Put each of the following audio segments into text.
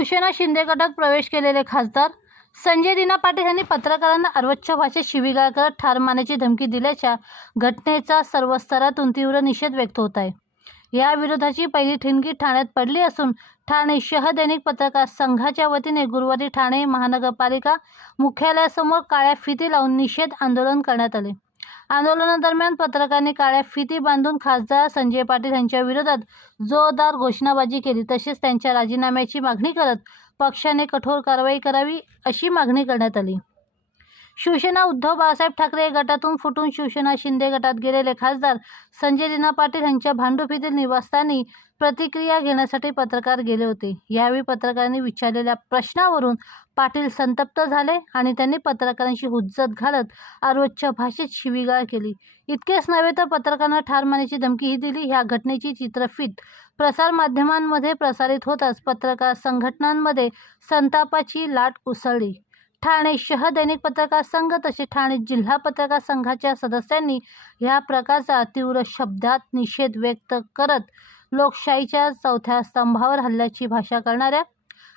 शिवसेना शिंदे गटात प्रवेश केलेले खासदार संजय दिना पाटील यांनी पत्रकारांना अर्वाच्य भाषेत शिवीगाळ करत ठार मारण्याची धमकी दिल्याच्या घटनेचा सर्व स्तरातून तीव्र निषेध व्यक्त होत आहे। या विरोधाची पहिली ठिणगी ठाण्यात पडली असून ठाणे शहर दैनिक पत्रकार संघाच्या वतीने गुरुवारी ठाणे महानगरपालिका मुख्यालयासमोर काळ्या फिती लावून निषेध आंदोलन करण्यात आले। आंदोलनादरम्यान पत्रकारांनी काळ्या फिती बांधून खासदार संजय पाटील यांच्या विरोधात जोरदार घोषणाबाजी केली। तसेच त्यांच्या राजीनाम्याची मागणी करत पक्षाने कठोर कारवाई करावी अशी मागणी करण्यात आली। शिवसेना उद्धव बाळासाहेब ठाकरे गटातून फुटून शिवसेना शिंदे गटात गेलेले खासदार संजय दिना पाटील यांच्या भांडुपीतील निवासस्थानी प्रतिक्रिया घेण्यासाठी पत्रकार गेले होते। यावेळी पत्रकारांनी विचारलेल्या प्रश्नावरून पाटील संतप्त झाले आणि त्यांनी पत्रकारांशी हुज्जत घालत अर्वाच्य भाषेत शिवीगाळ केली। इतकेच नव्हे तर पत्रकारांना ठार मारण्याची धमकीही दिली। ह्या घटनेची चित्रफीत प्रसारमाध्यमांमध्ये प्रसारित होताच पत्रकार संघटनांमध्ये संतापाची लाट उसळली। ठाणे शहर दैनिक पत्रकार संघ तसेच ठाणे जिल्हा पत्रकार संघाच्या सदस्यांनी या प्रकारचा तीव्र शब्दात निषेध व्यक्त करत लोकशाहीच्या चौथ्या स्तंभावर हल्ल्याची भाषा करणाऱ्या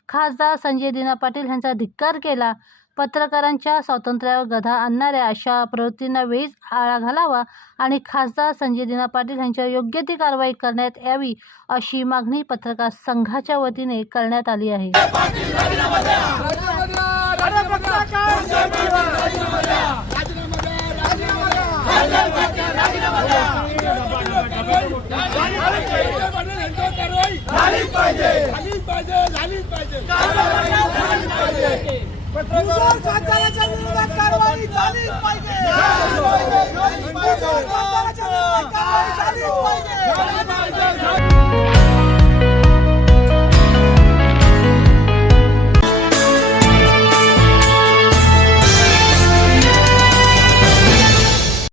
खासदार संजय दिना पाटील यांचा धिक्कार केला। पत्रकारांच्या स्वातंत्र्यावर गदा आणणाऱ्या अशा प्रवृत्तींना वेळीच आळा घालावा आणि खासदार संजय दिना पाटील यांच्या योग्य ती कारवाई करण्यात यावी अशी मागणी पत्रकार संघाच्या वतीने करण्यात आली आहे। पत्रकार